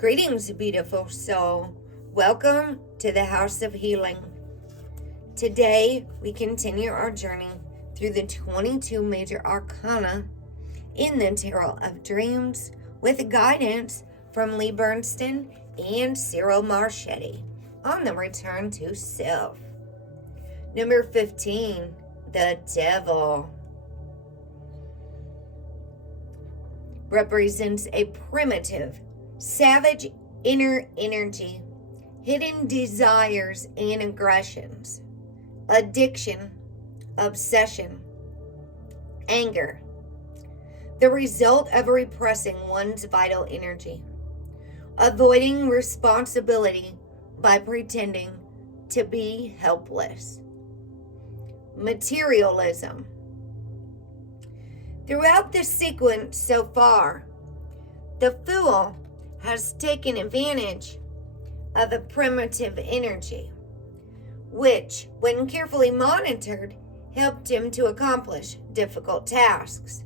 Greetings, beautiful soul. Welcome to the House of Healing. Today, we continue our journey through the 22 major arcana in the Tarot of Dreams with guidance from Lee Bernstein and Cyril Marchetti on the return to self. Number 15, the Devil, represents a primitive, savage inner energy, hidden desires and aggressions, addiction, obsession, anger, the result of repressing one's vital energy, avoiding responsibility by pretending to be helpless. Materialism. Throughout the sequence so far, the Fool has taken advantage of a primitive energy, which, when carefully monitored, helped him to accomplish difficult tasks.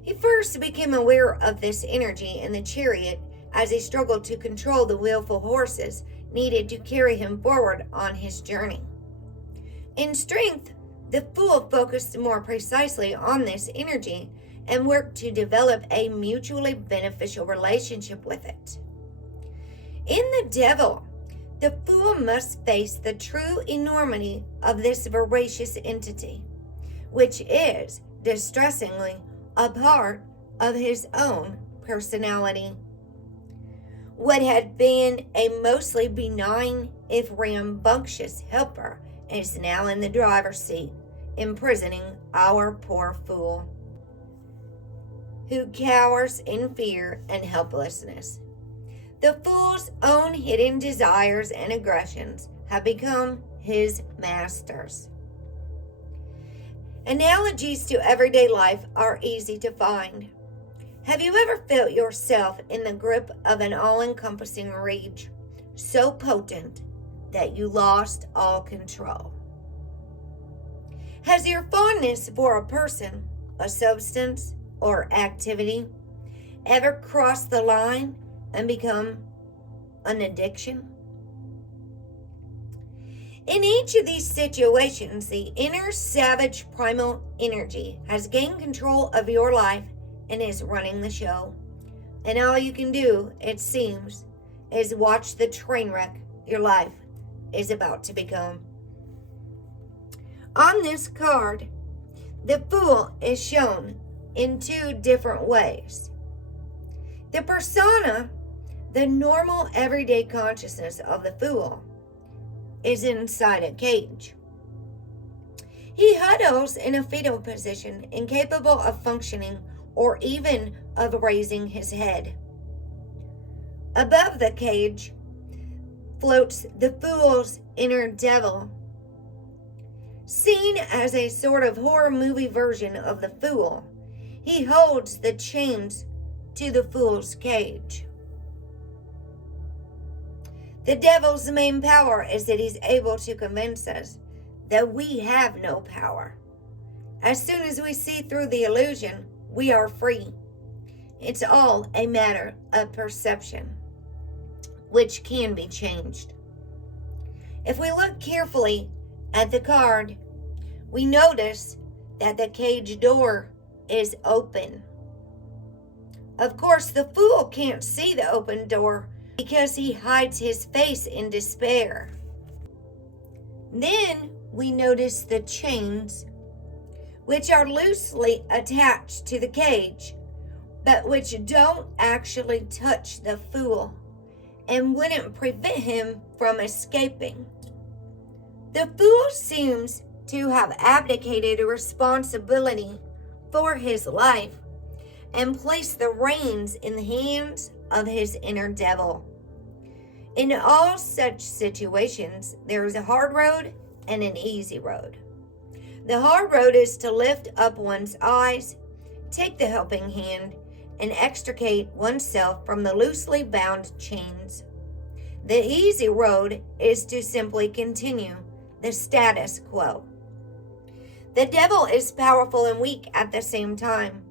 He first became aware of this energy in the chariot as he struggled to control the willful horses needed to carry him forward on his journey. In strength, the Fool focused more precisely on this energy and worked to develop a mutually beneficial relationship with it. In the Devil, the Fool must face the true enormity of this voracious entity, which is, distressingly, a part of his own personality. What had been a mostly benign, if rambunctious, helper is now in the driver's seat, imprisoning our poor Fool, who cowers in fear and helplessness. The Fool's own hidden desires and aggressions have become his masters. Analogies to everyday life are easy to find. Have you ever felt yourself in the grip of an all-encompassing rage, so potent that you lost all control? Has your fondness for a person, a substance, or activity ever crossed the line and become an addiction? In each of these situations, the inner savage primal energy has gained control of your life and is running the show. And all you can do, it seems, is watch the train wreck your life is about to become. On this card, the Fool is shown in two different ways. The persona, the normal everyday consciousness of the Fool, is inside a cage. He huddles in a fetal position, incapable of functioning or even of raising his head. Above the cage floats the Fool's inner devil, seen as a sort of horror movie version of the Fool. He holds the chains to the Fool's cage. The Devil's main power is that he's able to convince us that we have no power. As soon as we see through the illusion, we are free. It's all a matter of perception, which can be changed. If we look carefully at the card, we notice that the cage door is open. Of course, the Fool can't see the open door because he hides his face in despair. Then we notice the chains, which are loosely attached to the cage, but which don't actually touch the Fool and wouldn't prevent him from escaping. The Fool seems to have abdicated responsibility for his life and placed the reins in the hands of his inner devil. In all such situations, there is a hard road and an easy road. The hard road is to lift up one's eyes, take the helping hand, and extricate oneself from the loosely bound chains. The easy road is to simply continue the status quo. The devil is powerful and weak at the same time.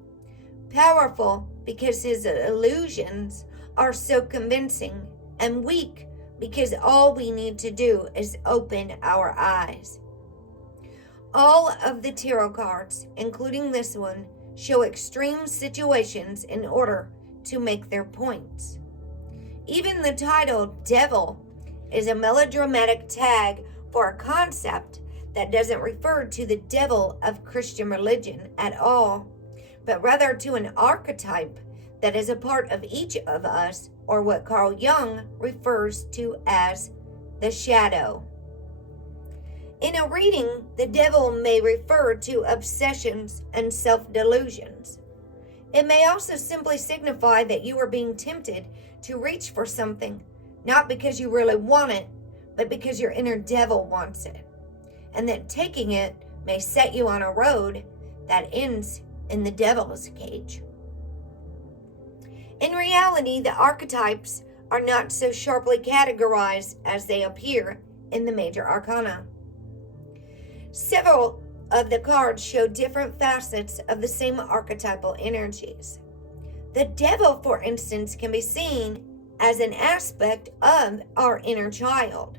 Powerful because his illusions are so convincing and weak because all we need to do is open our eyes. All of the tarot cards, including this one, show extreme situations in order to make their points. Even the title Devil is a melodramatic tag for a concept that doesn't refer to the devil of Christian religion at all, but rather to an archetype that is a part of each of us, or what Carl Jung refers to as the shadow. In a reading, the devil may refer to obsessions and self-delusions. It may also simply signify that you are being tempted to reach for something, not because you really want it, but because your inner devil wants it, and that taking it may set you on a road that ends in the devil's cage. In reality, the archetypes are not so sharply categorized as they appear in the major arcana. Several of the cards show different facets of the same archetypal energies. The devil, for instance, can be seen as an aspect of our inner child.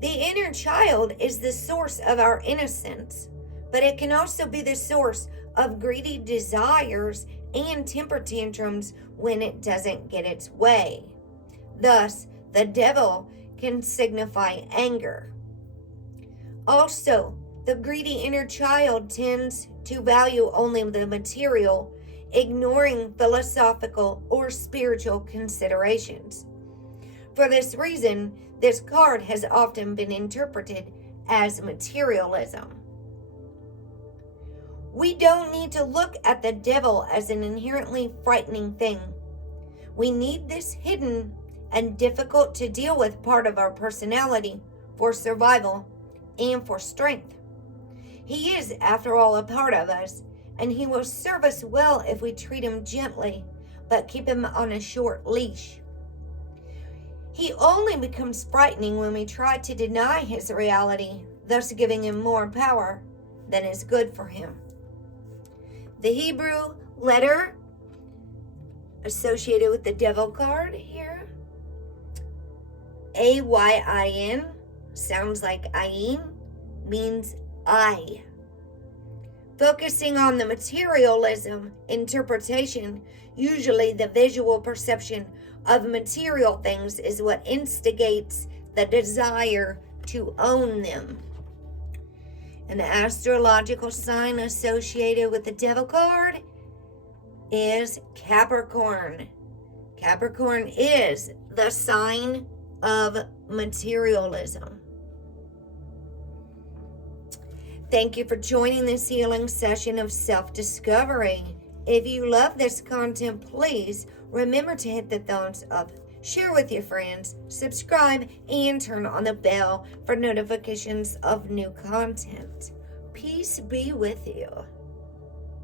The inner child is the source of our innocence, but it can also be the source of greedy desires and temper tantrums when it doesn't get its way. Thus, the devil can signify anger. Also, the greedy inner child tends to value only the material, ignoring philosophical or spiritual considerations. For this reason, this card has often been interpreted as materialism. We don't need to look at the devil as an inherently frightening thing. We need this hidden and difficult to deal with part of our personality for survival and for strength. He is, after all, a part of us, and he will serve us well if we treat him gently, but keep him on a short leash. He only becomes frightening when we try to deny his reality, thus giving him more power than is good for him. The Hebrew letter associated with the devil card here, Ayin, sounds like ayin, means I. Focusing on the materialism interpretation, usually the visual perception of material things is what instigates the desire to own them. An astrological sign associated with the devil card is Capricorn. Capricorn is the sign of materialism. Thank you for joining this healing session of self-discovery. If you love this content, please remember to hit the thumbs up, share with your friends, subscribe, and turn on the bell for notifications of new content. Peace be with you.